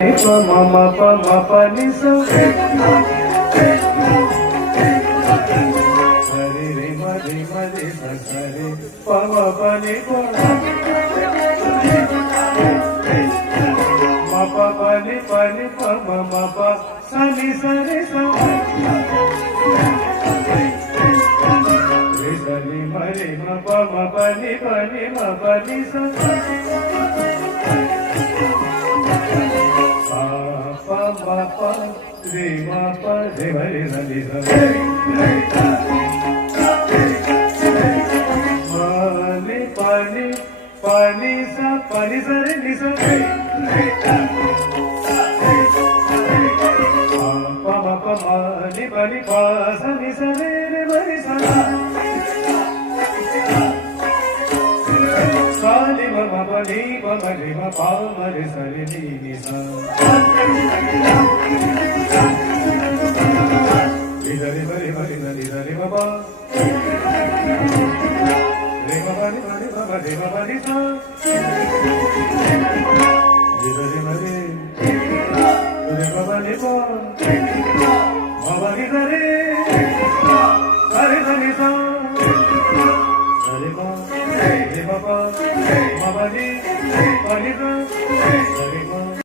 Mama papa ni sa Hare re ma re sa sa re pama pa ni pa ma pa ni pa ma pa sa ni sa re sa re sa ni ma pa ni ma pa ni sa Papa, re ma pa re ma re sa ni sa pani sa re ni sa pa ma ni pa sa ni sa re re ma re sa sa ni ma pa ni pa ma re ma pa ma re sa re ni sa re ma re ma pa re ma pa ni sa re ma re pa ni pa ma pa ni sa re sa ni sa re ma pa ma pa ni sa re ma